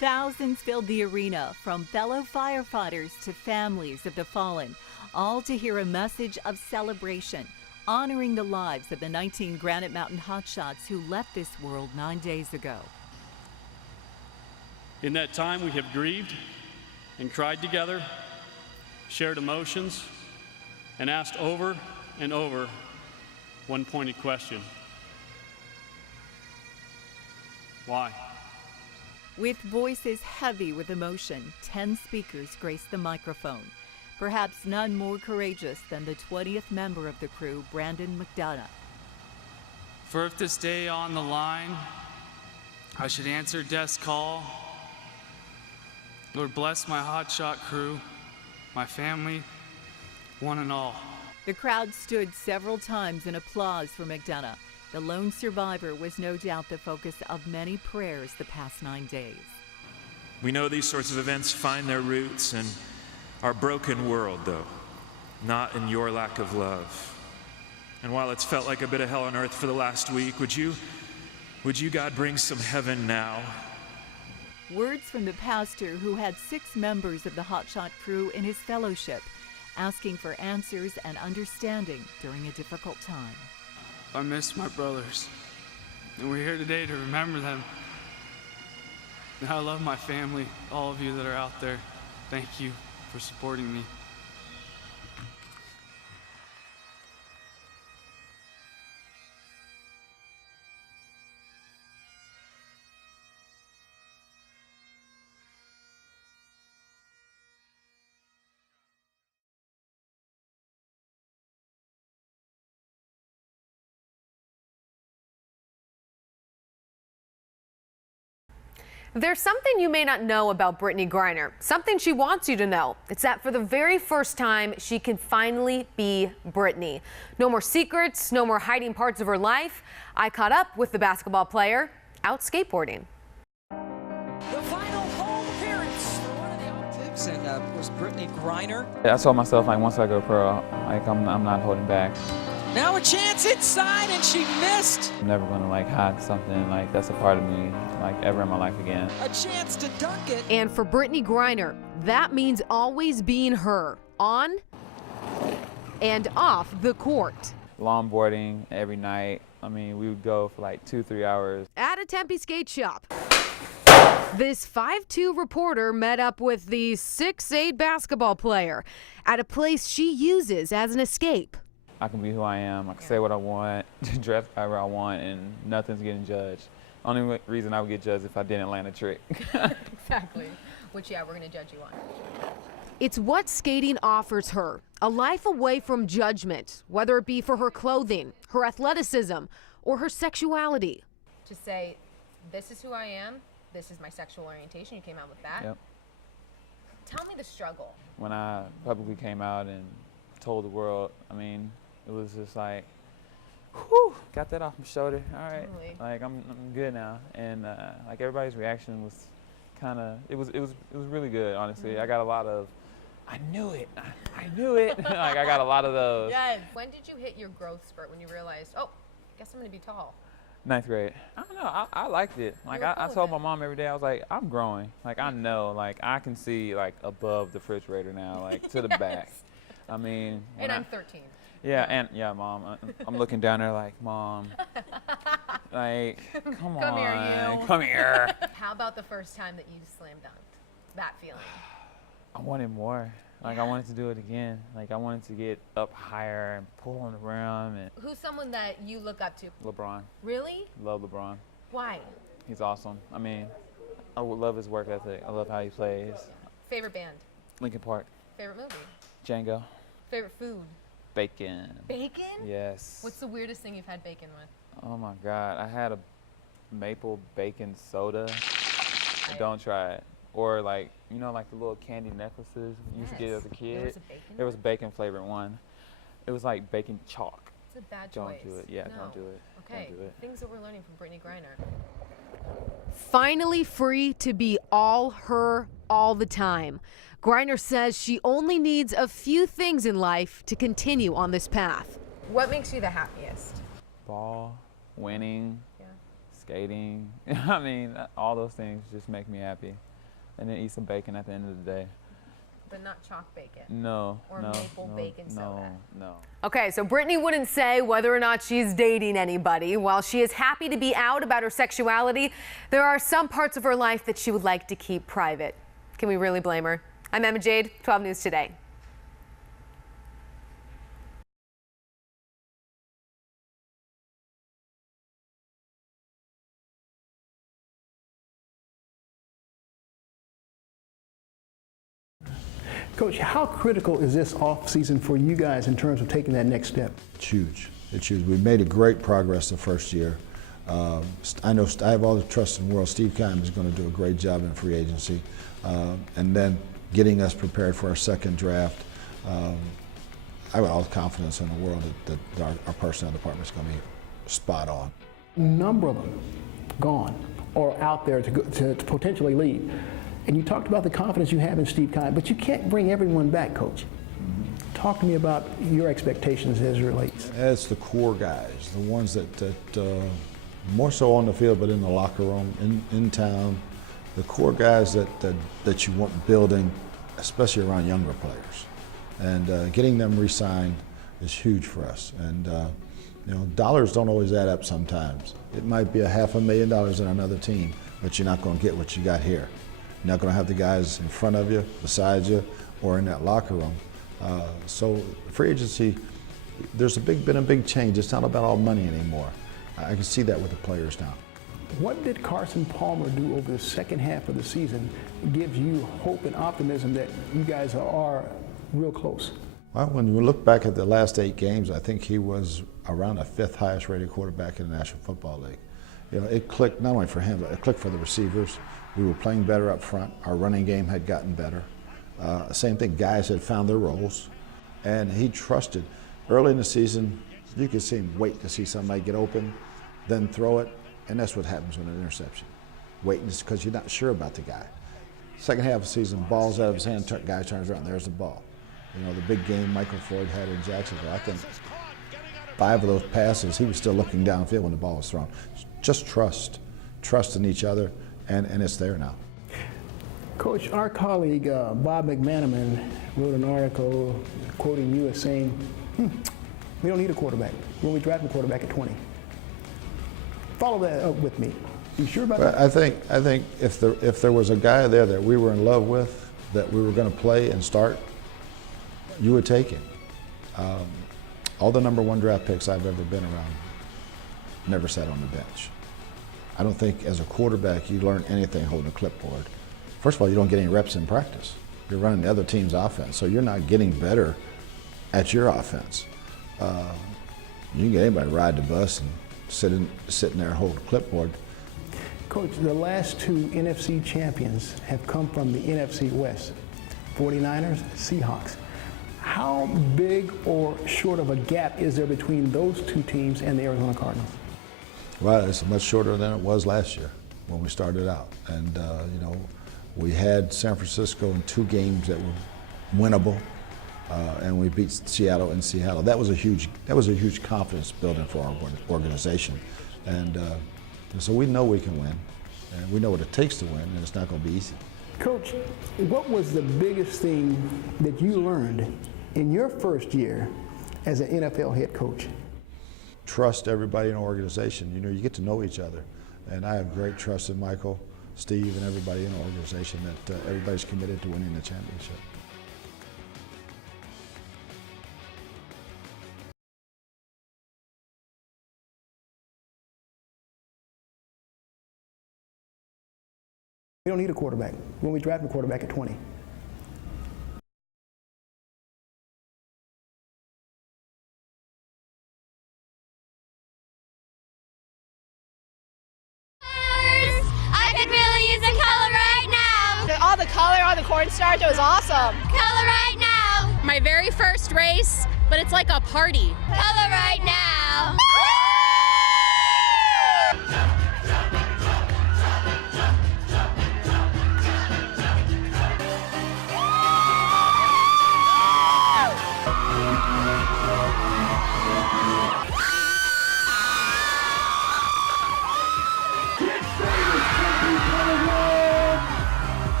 Thousands filled the arena, from fellow firefighters to families of the fallen, all to hear a message of celebration, honoring the lives of the 19 Granite Mountain hotshots who left this world 9 days ago. In that time, we have grieved and cried together, shared emotions, and asked over and over one pointed question: why? With voices heavy with emotion, 10 speakers graced the microphone. Perhaps none more courageous than the 20th member of the crew, Brandon McDonough. For if this day on the line, I should answer death's call, Lord bless my hotshot crew, my family, one and all. The crowd stood several times in applause for McDonough. The lone survivor was no doubt the focus of many prayers the past 9 days. We know these sorts of events find their roots in our broken world, though, not in your lack of love. And while it's felt like a bit of hell on earth for the last week, would you, God, bring some heaven now? Words from the pastor who had 6 members of the hotshot crew in his fellowship, asking for answers and understanding during a difficult time. I miss my brothers, and we're here today to remember them. And I love my family, all of you that are out there. Thank you for supporting me. There's something you may not know about Brittney Griner, something she wants you to know. It's that for the very first time, she can finally be Brittney. No more secrets, no more hiding parts of her life. I caught up with the basketball player out skateboarding. The final home appearance for one of the Optics, and was Brittney Griner. I told myself, like, once I go pro, like, I'm not holding back. Now a chance inside, and she missed. I'm never gonna, like, hide something like that's a part of me, like, ever in my life again. A chance to dunk it. And for Brittney Griner, that means always being her, on and off the court. Longboarding every night. I mean, we would go for like 2-3 hours. At a Tempe skate shop, this 5'2" reporter met up with the 6'8" basketball player at a place she uses as an escape. I can be who I am. I can say what I want, dress however I want, and nothing's getting judged. Only reason I would get judged if I didn't land a trick. Exactly, which, yeah, we're going to judge you on. It's what skating offers her, a life away from judgment, whether it be for her clothing, her athleticism, or her sexuality. To say, this is who I am, this is my sexual orientation, you came out with that. Yep. Tell me the struggle. When I publicly came out and told the world, I mean, it was just like, whew, got that off my shoulder. All right, Totally. like I'm good now, and like everybody's reaction was kind of, it was really good, honestly. Mm-hmm. I got a lot of, I knew it, I knew it. Like I got a lot of those. Yes. When did you hit your growth spurt? When you realized, oh, I guess I'm gonna be tall? 9th grade. I don't know. I liked it. Like I told my mom every day, I was like, I'm growing. Like I know, like I can see like above the refrigerator now, like to the back. I mean, and I'm 13. Yeah, and yeah, Mom. I'm looking down there like, Mom, like, come on, here, you. come here. How about the first time that you slam dunked? That feeling. I wanted more. Like I wanted to do it again. Like I wanted to get up higher and pull on the rim. And Who's someone that you look up to? LeBron. Really? Love LeBron. Why? He's awesome. I mean, I would love his work ethic. I love how he plays. Favorite band? Linkin Park. Favorite movie? Django. Favorite food? Bacon. Bacon? Yes. What's the weirdest thing you've had bacon with? Oh my God, I had a maple bacon soda. Don't try it. Or like, you know, like the little candy necklaces you used to get as a kid. There was a bacon flavored one. It was like bacon chalk. It's a bad Don't choice. do it. Yeah, No. don't do it. Okay, Don't do it. things that we're learning from Brittney Griner. Finally free to be all her, all the time. Griner says she only needs a few things in life to continue on this path. What makes you the happiest? Ball, winning, Yeah. skating. I mean, all those things just make me happy. and then eat some bacon at the end of the day. But not chalk bacon. No. Or no, maple no, bacon soda. No. Okay, so Brittany wouldn't say whether or not she's dating anybody. While she is happy to be out about her sexuality, there are some parts of her life that she would like to keep private. Can we really blame her? I'm Emma Jade, 12 News Today. Coach, how critical is this offseason for you guys in terms of taking that next step? It's huge. It's huge. We've made a great progress the first year. I know I have all the trust in the world. Steve Keim is going to do a great job in free agency. And then getting us prepared for our second draft. I have all the confidence in the world that our personnel department is going to be spot on. A number of them gone or out there to potentially leave. And you talked about the confidence you have in Steve Keim, but you can't bring everyone back, Coach. Talk to me about your expectations as it relates. It's the core guys, the ones that more so on the field, but in the locker room, in town, the core guys that you want building, especially around younger players. And getting them re-signed is huge for us. And you know, dollars don't always add up sometimes. It might be $500,000 in another team, but you're not going to get what you got here. You're not going to have the guys in front of you, beside you, or in that locker room. So free agency, there's been a big change. It's not about all money anymore. I can see that with the players now. What did Carson Palmer do over the second half of the season gives you hope and optimism that you guys are real close? Well, when you look back at the last 8 games, I think he was around the 5th highest rated quarterback in the National Football League. You know, it clicked not only for him, but it clicked for the receivers. We were playing better up front. Our running game had gotten better. Same thing, guys had found their roles. And he trusted. Early in the season, you could see him wait to see somebody get open, then throw it, and that's what happens with an interception. Waiting because you're not sure about the guy. Second half of the season, ball's out of his hand, guy turns around, there's the ball. You know, the big game Michael Floyd had in Jacksonville, I think 5 of those passes, he was still looking downfield when the ball was thrown. Just trust in each other, and it's there now. Coach, our colleague Bob McManaman wrote an article quoting you as saying, we don't need a quarterback. When we draft a quarterback at 20. Follow that up with me. You sure about that? I think if there was a guy there that we were in love with, that we were going to play and start, you would take him. All the #1 draft picks I've ever been around never sat on the bench. I don't think as a quarterback you learn anything holding a clipboard. First of all, you don't get any reps in practice. You're running the other team's offense, so you're not getting better at your offense. You can get anybody to ride the bus and sitting there and hold a clipboard. Coach, the last 2 NFC champions have come from the NFC West, 49ers, Seahawks. How big or short of a gap is there between those 2 teams and the Arizona Cardinals? Well, it's much shorter than it was last year when we started out. And, you know, we had San Francisco in 2 games that were winnable, and we beat Seattle in Seattle. That was a huge confidence building for our organization. And so we know we can win, and we know what it takes to win, and it's not going to be easy. Coach, what was the biggest thing that you learned in your first year as an NFL head coach? Trust everybody in the organization. You know, you get to know each other. And I have great trust in Michael, Steve, and everybody in the organization that everybody's committed to winning the championship. We don't need a quarterback. When we draft a quarterback at 20. All the color on the cornstarch, it was awesome. Color right now. My very first race, but it's like a party. Color right now.